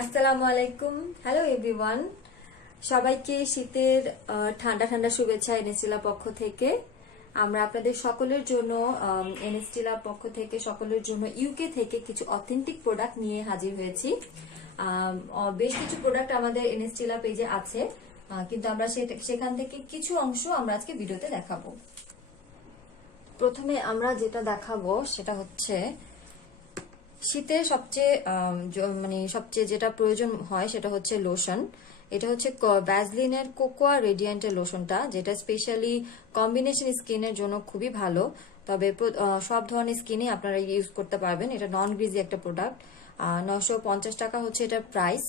আসসালামু আলাইকুম। Hello everyone, সবাইকে শীতের ঠান্ডা ঠান্ডা শুভেচ্ছা এনএসটিলা পক্ষ থেকে। আমরা আপনাদের সকলের জন্য এনএসটিলা পক্ষ থেকে সকলের জন্য ইউকে থেকে কিছু অথেন্টিক প্রোডাক্ট নিয়ে হাজির হয়েছি। বেশ কিছু প্রোডাক্ট আমাদের এনএসটিলা পেজে আছে, কিন্তু আমরা সেখান থেকে কিছু অংশ আমরা আজকে ভিডিওতে দেখাবো। প্রথমে আমরা যেটা দেখাবো সেটা হচ্ছে শীতের সবচেয়ে যেটা প্রয়োজন হয় সেটা হচ্ছে লোশন। এটা হচ্ছে ভ্যাসলিনের কোকোয়া রেডিয়েন্টের লোশনটা, যেটা স্পেশালি কম্বিনেশন স্কিনের জন্য খুবই ভালো। তবে সব ধরনের স্কিনে আপনারা ইউজ করতে পারবেন। এটা নন গ্রিজি একটা প্রোডাক্ট। 950 টাকা হচ্ছে এটার প্রাইস।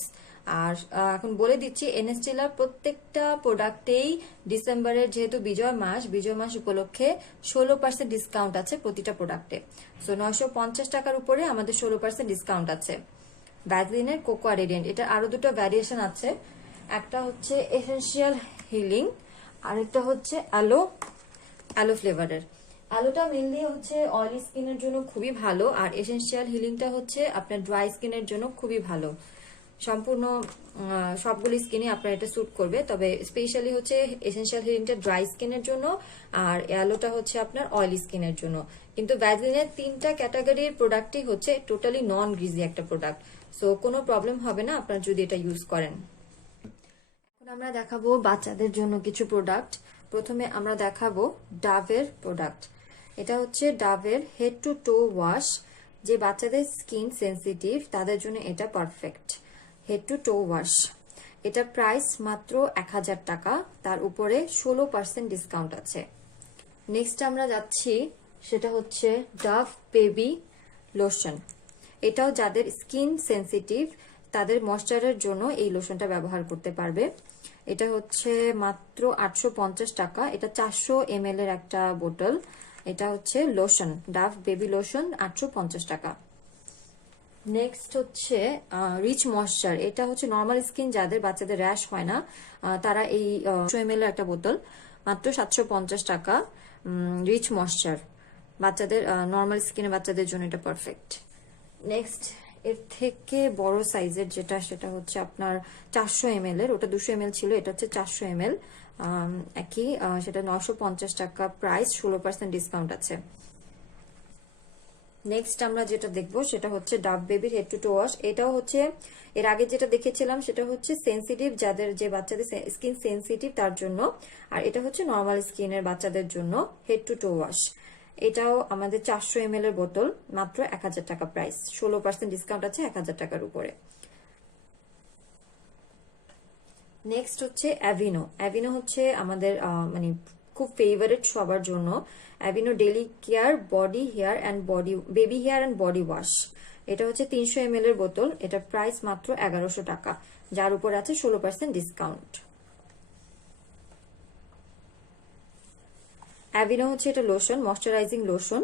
আর এখন বলে দিচ্ছি, এনএসটিলার প্রত্যেকটা প্রোডাক্টেই ডিসেম্বরের যেহেতু বিজয় মাস উপলক্ষে 16% ডিসকাউন্ট আছে প্রতিটা প্রোডাক্টে। সো 950 টাকার উপরে আমাদের 16% ডিসকাউন্ট আছে। ভ্যাসলিনের কোকোয়া রেডিয়েন্ট, এটা আরো দুটো ভ্যারিয়েশন আছে। একটা হচ্ছে এসেনশিয়াল হিলিং, আরেকটা হচ্ছে অ্যালো ফ্লেভারের। অ্যালোটা মেনলি হচ্ছে অয়েলি স্কিনের জন্য খুবই ভালো, আর এসেনশিয়াল হিলিংটা হচ্ছে আপনার ড্রাই স্কিনের জন্য খুবই ভালো। সম্পূর্ণ সবগুলি স্কিনে আপনার এটা স্যুট করবে, তবে স্পেশালি হচ্ছে এসেনশিয়াল হিলিংটা ড্রাই স্কিনের জন্য, আর অ্যালোটা হচ্ছে আপনার অয়েলি স্কিনের জন্য। কিন্তু ভ্যাসলিনের 3টা ক্যাটাগরির প্রোডাক্টই হচ্ছে টোটালি নন গ্রিজি একটা প্রোডাক্ট। সো কোনো প্রবলেম হবে না আপনার যদি এটা ইউজ করেন। এখন আমরা দেখাবো বাচ্চাদের জন্য কিছু প্রোডাক্ট। প্রথমে আমরা দেখাবো ডাভের প্রোডাক্ট। এটা হচ্ছে ডাভের হেড টু টো ওয়াশ। যে বাচ্চাদের স্কিন সেন্সিটিভ তাদের জন্য এটা perfect. Head to to wash, এটা প্রাইস মাত্র 1000 টাকা, তার উপরে 16% ডিসকাউন্ট আছে। নেক্সট আমরা যাচ্ছি, সেটা হচ্ছে ডাভ বেবি লোশন। এটাও যাদের স্কিন সেন্সিটিভ তাদের ময়শ্চারের জন্য এই লোশনটা ব্যবহার করতে পারবে। এটা হচ্ছে মাত্র 850 টাকা। এটা 400 ml এর একটা বোতল। এটা হচ্ছে লোশন, ডাভ বেবি লোশন, 850 টাকা। নেক্সট হচ্ছে রিচ ময়শ্চার। এটা হচ্ছে নর্মাল স্কিন যাদের, বাচ্চাদের র্যাশ হয় না, তারা এই 100 ml এর একটা বোতল, মাত্র 750 টাকা। রিচ ময়শ্চার বাচ্চাদের, নর্মাল স্কিনের বাচ্চাদের জন্য এটা পারফেক্ট। নেক্সট এর থেকে বড় সাইজের যেটা, সেটা হচ্ছে আপনার 400 ml এর। ওটা 200 ml ছিল, এটা হচ্ছে 400 ml একই। সেটা 950 টাকা প্রাইস, 16% ডিসকাউন্ট আছে। নেক্সট আমরা যেটা দেখবো সেটা হচ্ছে ডাভ বেবির হেড টু টো ওয়াশ। এটাও হচ্ছে এর আগে যেটা দেখেছিলাম সেটা হচ্ছে সেন্সিটিভ যাদের, যে বাচ্চাদের স্কিন সেন্সিটিভ তার জন্য, আর এটা হচ্ছে নর্মাল স্কিনের বাচ্চাদের জন্য হেড টু টো ওয়াশ। এটাও আমাদের 400 ml এর বোতল, মাত্র 1000 টাকা প্রাইস, 16% ডিসকাউন্ট আছে 1000 টাকার উপরে। নেক্সট হচ্ছে অ্যাভিনো। অ্যাভিনো হচ্ছে আমাদের খুব ফেভারিট সবার জন্য। Aveeno daily care body hair and body baby hair and body wash. এটা হচ্ছে 300 ml এর বোতল। এটা প্রাইস মাত্র 1100 টাকা, যার উপর আছে 16% ডিসকাউন্ট। অ্যাভিনো হচ্ছে এটা লোশন, ময়শ্চারাইজিং লোশন।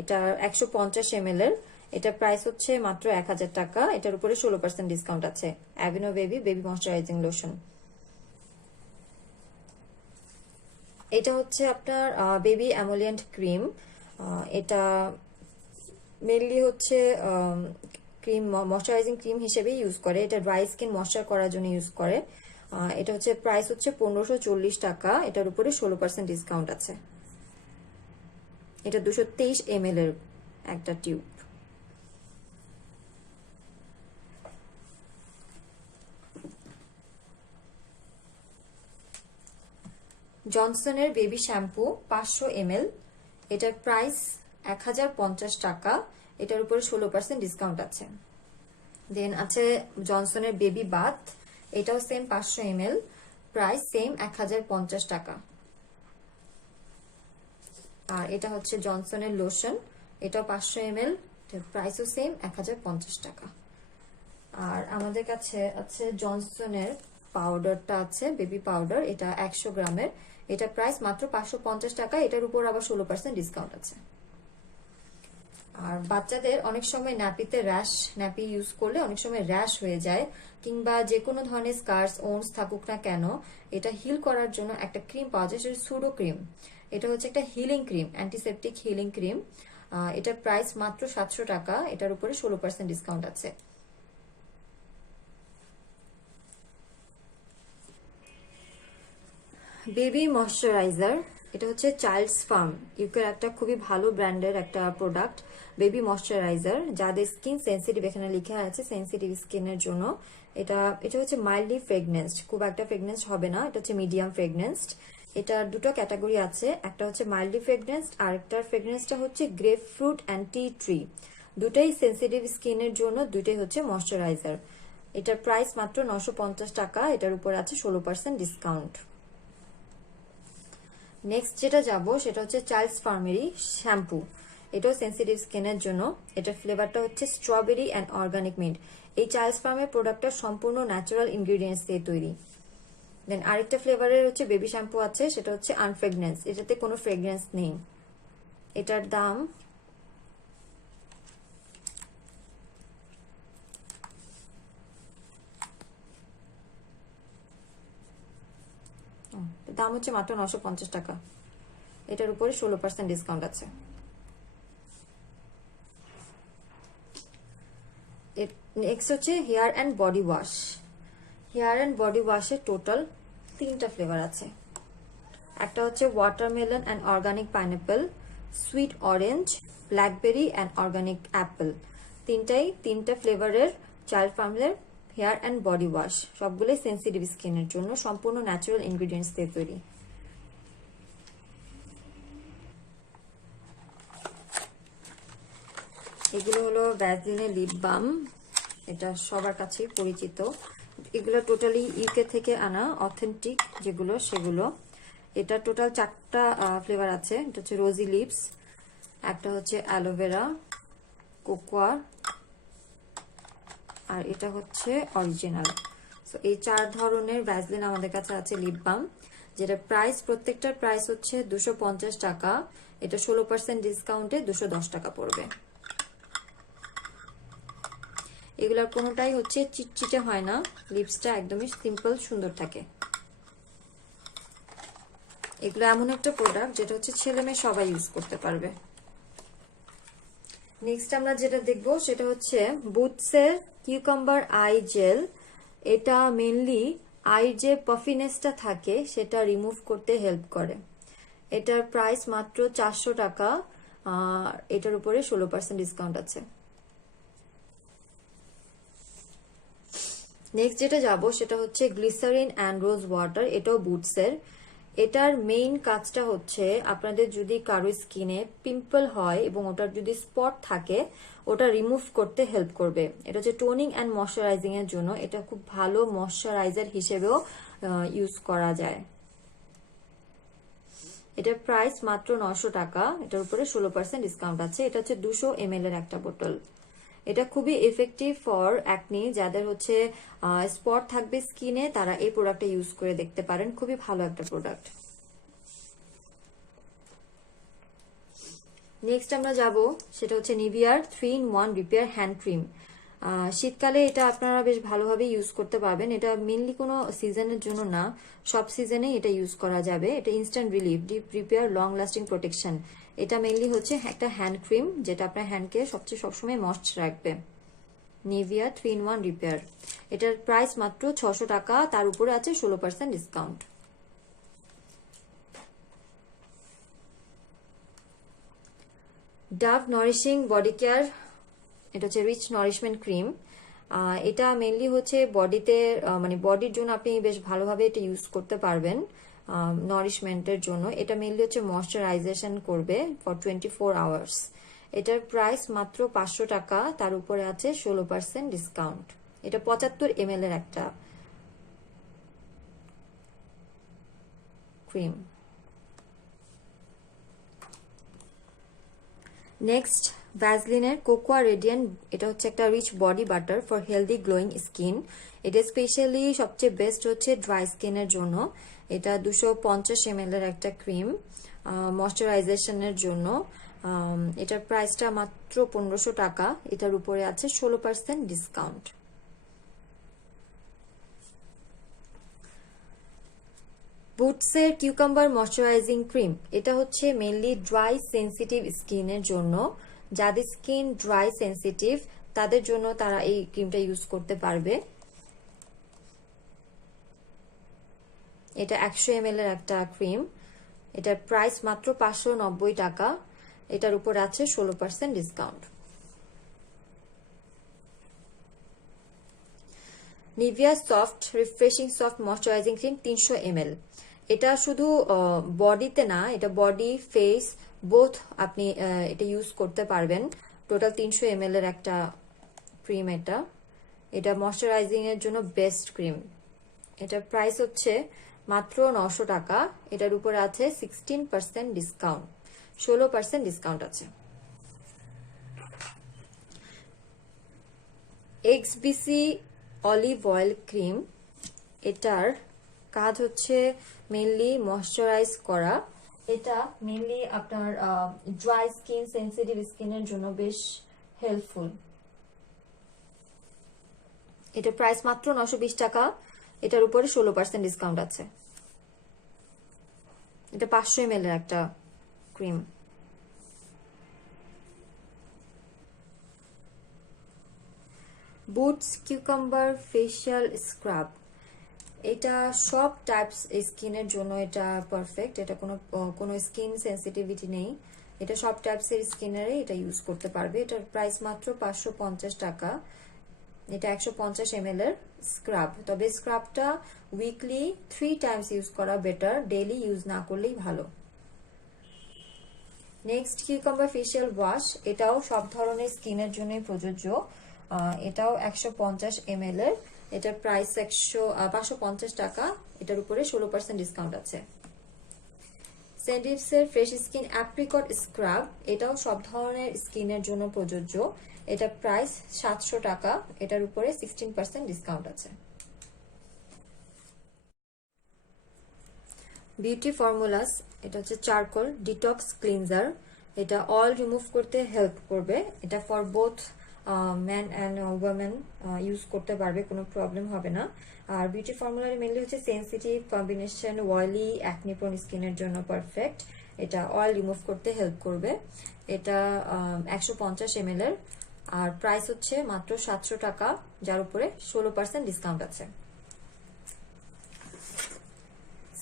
এটা 150 ml এর। এটা প্রাইস হচ্ছে মাত্র 1000 টাকা, এটার উপরে 16% ডিসকাউন্ট আছে। Aveeno baby moisturising lotion. এটা হচ্ছে আপনার বেবি অ্যামোলিয়েন্ট ক্রিম। এটা মেনলি হচ্ছে ক্রিম, ময়শ্চারাইজিং ক্রিম হিসেবে ইউজ করে। এটা ড্রাই স্কিন ময়শ্চার করার জন্য ইউজ করে। এটা হচ্ছে প্রাইস হচ্ছে 1540 টাকা, এটার উপরে 16% ডিসকাউন্ট আছে। এটা 223 ml এর একটা টিউব। জনসনের বেবি শ্যাম্পু 500 ml। এটার প্রাইস 1050 টাকা, এটার উপরে 16% ডিসকাউন্ট আছে। দেন আছে জনসনের বেবি বাথ। এটাও সেম 500 ml, প্রাইস সেম 1050 টাকা। আর এটা হচ্ছে জনসনের লোশন। এটাও 500 ml, প্রাইসও সেম 1050 টাকা। আর আমাদের কাছে আছে জনসনের পাউডারটা আছে, বেবি পাউডার। এটা 100 গ্রামের। এটা প্রাইস মাত্র 550 টাকা, এটার উপর আবার 16% ডিসকাউন্ট আছে। আর বাচ্চাদের অনেক সময় ন্যাপি ইউজ করলে অনেক সময় র্যাশ হয়ে যায়, কিংবা যে কোনো ধরনের স্কার্স ওন্স থাকুক না কেন, এটা হিল করার জন্য একটা ক্রিম পাওয়া যায়, সেটা সুডো ক্রিম। এটা হচ্ছে একটা healing cream, antiseptic healing cream. এটার প্রাইস মাত্র 700 টাকা, এটার উপরে 16% ডিসকাউন্ট আছে। বেবি ময়শ্চারাইজার, এটা হচ্ছে চাইল্ডস ফার্ম ইউকের একটা খুবই ভালো ব্র্যান্ডের একটা প্রোডাক্ট। বেবি ময়শ্চারাইজার, যাদের স্কিন সেন্সিটিভ, এখানে লেখা আছে সেন্সিটিভ স্কিনের জন্য। এটা এটা হচ্ছে মাইল্ডলি ফ্রেগনেন্সড, খুব একটা ফ্রেগনেন্স হবে না, এটা হচ্ছে মিডিয়াম ফ্রেগনেন্সড। এটার দুটো ক্যাটাগরি আছে, একটা হচ্ছে মাইল্ডলি ফ্রেগনেন্সড আর একটার ফ্রেগনেন্সটা হচ্ছে grape fruit and tea tree. দুটাই সেন্সিটিভ স্কিনের জন্য, দুটাই হচ্ছে ময়শ্চারাইজার। এটার প্রাইস মাত্র 950 টাকা, এটার উপর আছে 16% ডিসকাউন্ট। নেক্সট যেটা যাব সেটা হচ্ছে চাইল্ডস ফার্মেরই শ্যাম্পু, এটাও সেন্সিটিভ স্কিনের জন্য। এটার ফ্লেভারটা হচ্ছে স্ট্রবেরি অ্যান্ড অর্গানিক মিন্ট। এই চাইল্ডস ফার্মের প্রোডাক্টটা সম্পূর্ণ ন্যাচারাল ইনগ্রিডিয়েন্টস দিয়ে তৈরি। দেন আরেকটা ফ্লেভারের হচ্ছে বেবি শ্যাম্পু আছে, সেটা হচ্ছে আনফ্রেগনেন্স, এটাতে কোনো ফ্রেগরেন্স নেই। এটার দাম দাম হচ্ছে মাত্র 950 টাকা, এটার উপরে 16% ডিসকাউন্ট আছে। নেক্সট হচ্ছে hair and body wash. Hair and body ওয়াশের টোটাল 3টা ফ্লেভার আছে, একটা হচ্ছে watermelon and organic pineapple, sweet orange, blackberry and organic apple. তিনটা ফ্লেভারের চাইল্ড ফার্মের হেয়ার অ্যান্ড বডি ওয়াশ, সবগুলোই সেন্সিটিভ স্কিনের জন্য, সম্পূর্ণ ন্যাচারাল ইনগ্রিডিয়েন্টস দিয়ে তৈরি। এগুলো হলো ভ্যাসলিনের লিপ বাম, এটা সবার কাছেই পরিচিত। এগুলো টোটালি ইউকে থেকে আনা অথেন্টিক যেগুলো সেগুলো। এটা টোটাল 4টা ফ্লেভার আছে, এটা হচ্ছে রোজি লিপস, একটা হচ্ছে অ্যালোভেরা, কোকোয়া, আর এটা হচ্ছে অরিজিনাল। সো এই 4 ধরনের ভ্যাসলিন আমাদের কাছে আছে লিপ বাম, যেটা প্রাইস, প্রত্যেকটার প্রাইস হচ্ছে 250 টাকা, এটা 16% ডিসকাউন্টে 210 টাকা পড়বে। এগুলোর কোনোটাই হচ্ছে চিটচিটে হয় না, লিপসটা একদমই সিম্পল সুন্দর থাকে। এগুলো এমন একটা প্রোডাক্ট যেটা হচ্ছে ছেলে মেয়ে সবাই ইউজ করতে পারবে। নেক্সট আমরা যেটা দেখবো সেটা হচ্ছে বুথসের কিউকাম্বার আই জেল। এটা মেনলি আইর যে পাফিনেসটা থাকে সেটা রিমুভ করতে হেল্প করে। এটার প্রাইস মাত্র 400 টাকা, এটার উপরে 16% ডিসকাউন্ট আছে। নেক্সট যেটা যাব সেটা হচ্ছে গ্লিসারিন অ্যান্ড রোজ ওয়াটার, এটাও বুটসের। এটার মেইন কাজটা হচ্ছে আপনাদের যদি কারো স্কিনে পিম্পল হয় এবং ওটার যদি স্পট থাকে ওটা রিমুভ করতে হেল্প করবে। এটা হচ্ছে টোনিং অ্যান্ড ময়শ্চারাইজিং এর জন্য, এটা খুব ভালো ময়শ্চারাইজার হিসেবেও ইউজ করা যায়। এটার প্রাইস মাত্র 900 টাকা, এটার উপরে 16% ডিসকাউন্ট আছে। এটা হচ্ছে 200 ml এর একটা বোতল। এটা খুবই এফেক্টিভ ফর অ্যাকনি, যাদের হচ্ছে স্পট থাকবে স্কিনে তারা এই প্রোডাক্টটা ইউজ করে দেখতে পারেন, খুবই ভালো একটা প্রোডাক্ট। নেক্সট আমরা যাব সেটা হচ্ছে নিভিয়ার 3-in-1 রিপেয়ার হ্যান্ড ক্রিম। শীতকালে এটা আপনারা বেশ ভালোভাবে ইউজ করতে পারবেন। এটা মেনলি কোনো সিজনের জন্য না, সব সিজনেই এটা ইউজ করা যাবে। এটা instant relief, deep repair, long lasting protection. এটা মেনলি হচ্ছে একটা হ্যান্ড ক্রিম যেটা আপনার হ্যান্ডকে সবসময় ময়েশ্চ রাখবে। নিভিয়া 3-in-1 রিপেয়ার, এটার প্রাইস মাত্র 600 টাকা, তার উপরে আছে 16% discount. Dove nourishing body care, এটা হচ্ছে রিচ নারিশমেন্ট ক্রিম। এটা মেনলি হচ্ছে বডিতে, মানে বডির জন্য আপনি বেশ ভালোভাবে এটা ইউজ করতে পারবেন নারিশমেন্টের জন্য। এটা মেনলি হচ্ছে ময়শ্চারাইজেশন করবে ফর 24 আওয়ার্স। এটার প্রাইস মাত্র 500 টাকা, তার উপরে আছে 16% ডিসকাউন্ট। এটা 75 ml এর একটা ক্রিম। নেক্সট ভ্যাসলিনের কোকোয়া রেডিয়েন্ট, এটা হচ্ছে একটা rich body butter for healthy glowing skin. এটা স্পেশালি সবচেয়ে বেস্ট হচ্ছে ড্রাই স্কিনের জন্য। এটা 250 ml এর একটা ক্রিম ময়শ্চারাইজেশনের জন্য। এটার প্রাইসটা মাত্র 1500 টাকা, এটার উপরে আছে 16% ডিসকাউন্ট। বুটসের কিউকাম্বার ময়শ্চারাইজিং ক্রিম, এটা হচ্ছে মেনলি ড্রাই সেন্সিটিভ স্কিনের জন্য। যাদের স্কিন ড্রাই সেন্সিটিভ তাদের জন্য তারা এই ক্রিমটা ইউজ করতে পারবে। এটা 100 ml এর একটা ক্রিম, এটার প্রাইস মাত্র 590 টাকা, এটার উপর আছে 16% discount. Nivea soft refreshing soft moisturising cream 300 ml, এটা শুধু বডিতে না, এটা বডি ফেস বোথ আপনি এটা ইউজ করতে পারবেন। টোটাল 300 ml এর একটা ক্রিম, এটা ময়শ্চারাইজিং এর জন্য বেস্ট ক্রিম। এটার প্রাইস হচ্ছে মাত্র 900 টাকা, এটার উপর আছে 16% ডিসকাউন্ট, 16% ডিসকাউন্ট আছে। এক্সবিসি অলিভ অয়েল ক্রিম, এটার কাজ হচ্ছে মেইনলি ময়শ্চারাইজ করা। এটা মেইনলি আপনার ড্রাই স্কিন, সেনসিটিভ স্কিনের জন্য বেশ হেল্পফুল। এটা প্রাইস মাত্র 920 টাকা, এটার উপরে 16% ডিসকাউন্ট আছে। এটা 500 ml এর একটা cream. Boots cucumber facial scrub, এটা সব টাইপস স্কিনের জন্য এটা পারফেক্ট। এটা কোনো স্কিন সেন্সিটিভিটি নেই, এটা সব টাইপসের স্কিনারে এটা ইউজ করতে পারবে। এটার প্রাইস মাত্র 550 টাকা। এটা 150 ml এর স্ক্রাব, তবে স্ক্রাবটা উইকলি 3 টাইমস ইউজ করা বেটার, ডেইলি ইউজ না করলেই ভালো। নেক্সট কিউকাম্বার ফেশিয়াল ওয়াশ, এটাও সব ধরনের স্কিনের জন্যই প্রযোজ্য। এটাও 150 ml এর, এটার প্রাইস 550 টাকা, এটার উপরে 16% ডিসকাউন্ট আছে। সেন্ডিভস এর ফ্রেশ স্কিন অ্যাপ্রিকট স্ক্রাব, এটাও সব ধরনের স্কিনের জন্য প্রযোজ্য। এটা প্রাইস 700 টাকা, এটার উপরে 16% ডিসকাউন্ট আছে। বিউটি ফর্মুলাস, এটা হচ্ছে চারকোল ডিটক্স ক্লিনজার, এটা অয়েল রিমুভ করতে হেল্প করবে। এটা for both man and women use করতে পারবে, কোনো প্রবলেম হবে না। আর বিউটি ফর্মুলার মেনলি হচ্ছে sensitive, combination, oily, acne prone স্কিনের জন্য পারফেক্ট। এটা অয়েল রিমুভ করতে হেল্প করবে। এটা 150 ml এর, আর প্রাইস হচ্ছে মাত্র 700 টাকা, যার উপরে 16% ডিসকাউন্ট আছে।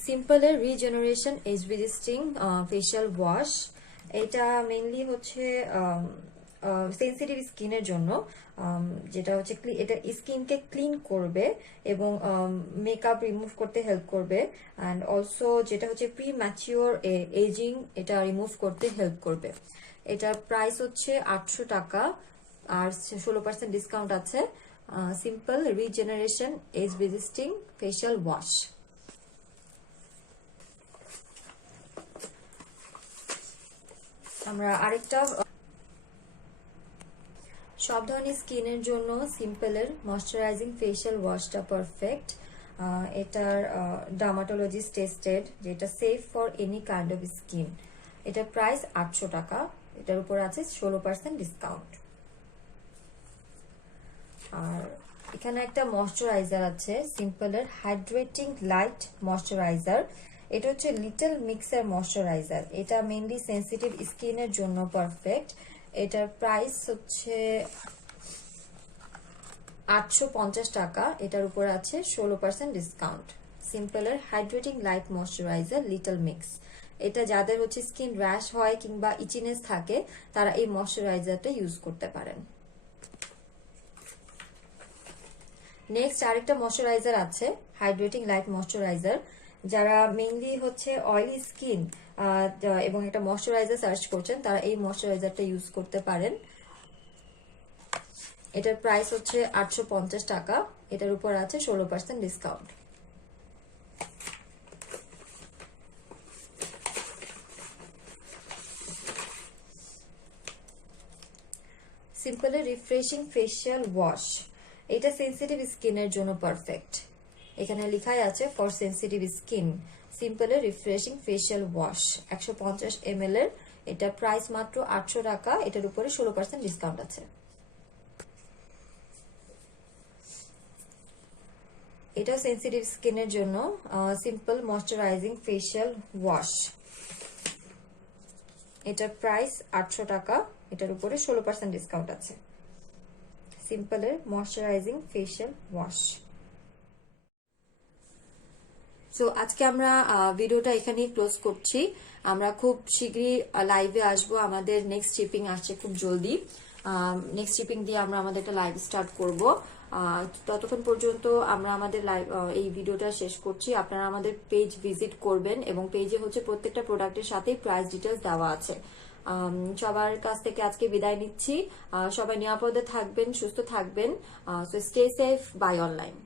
সিম্পলের regeneration age resisting facial wash, এটা মেইনলি হচ্ছে সেন্সিটিভ স্কিনের জন্য, যেটা হচ্ছে এটা স্কিনকে ক্লিন করবে এবং মেকআপ রিমুভ করতে হেল্প করবে। অ্যান্ড অলসো যেটা হচ্ছে প্রি ম্যাচিওর এজিং, এটা রিমুভ করতে হেল্প করবে। এটার প্রাইস হচ্ছে 800 টাকা, আর 16% ডিসকাউন্ট আছে। Simple regeneration age resisting facial wash. আমরা আরেকটা, সব ধরনের স্কিনের জন্য সিম্পলের ময়শ্চারাইজিং ফেশিয়াল ওয়াশটা পারফেক্ট। এটার ডার্মাটোলজিস্ট টেস্টেড, যেটা safe for any kind of skin. এটার প্রাইস 800 টাকা, এটার উপর আছে 16% ডিসকাউন্ট। আর এখানে একটা ময়শ্চারাইজার আছে সিম্পলের হাইড্রেটিং লাইট ময়শ্চারাইজার, এটা হচ্ছে লিটল মিক্সের ময়শ্চারাইজার। এটা মেইনলি সেন্সিটিভ স্কিনের জন্য পারফেক্ট। এটার প্রাইস হচ্ছে 850 টাকা, এটার উপর আছে 16% ডিসকাউন্ট। সিম্পলের hydrating light moisturiser little mix, এটা যাদের হচ্ছে স্কিন র্যাশ হয় কিংবা ইচিনেস থাকে, তারা এই ময়শ্চারাইজারটা ইউজ করতে পারেন। নেক্সট আরেকটা ময়শ্চারাইজার আছে হাইড্রেটিং লাইট ময়শ্চারাইজার, যারা মেইনলি হচ্ছে অয়েলি স্কিন এবং একটা ময়শ্চারাইজার সার্চ করছেন, তারা এই ময়শ্চারাইজারটা ইউজ করতে পারেন। এটার প্রাইস হচ্ছে 850 টাকা, এটার উপর আছে 16% ডিসকাউন্ট। সিম্পলের রিফ্রেশিং ফেশিয়াল ওয়াশ, এটা সেন্সিটিভ স্কিনের জন্য পারফেক্ট। এখানে লেখাই আছে ফর সেন্সিটিভ স্কিন। সিম্পলের রিফ্রেশিং ফেশিয়াল ওয়াশ 150 ml এর, এটা প্রাইস মাত্র 800 টাকা, এটার উপরে 16% ডিসকাউন্ট আছে। এটা সেন্সিটিভ স্কিনের জন্য সিম্পল ময়শ্চারাইজিং ফেশিয়াল ওয়াশ, এটার প্রাইস 800 টাকা, এটার উপরে 16% ডিসকাউন্ট আছে। সিম্পলের ময়শ্চারাইজিং ফেশিয়াল ওয়াশ। সো আজকে আমরা ভিডিওটা এখানেই ক্লোজ করছি। আমরা খুব শীঘ্রই লাইভে আসবো। আমাদের নেক্সট শিপিং আসছে খুব জলদি। নেক্সট শিপিং দিয়ে আমরা আমাদের একটা লাইভ স্টার্ট করব। ততক্ষণ পর্যন্ত আমরা আমাদের লাইভ এই ভিডিওটা শেষ করছি। আপনারা আমাদের পেজ ভিজিট করবেন এবং পেজে হচ্ছে প্রত্যেকটা প্রোডাক্টের সাথেই প্রাইস ডিটেলস দেওয়া আছে। সবার কাছ থেকে আজকে বিদায় নিচ্ছি। সবাই নিরাপদে থাকবেন, সুস্থ থাকবেন। So stay safe, buy online.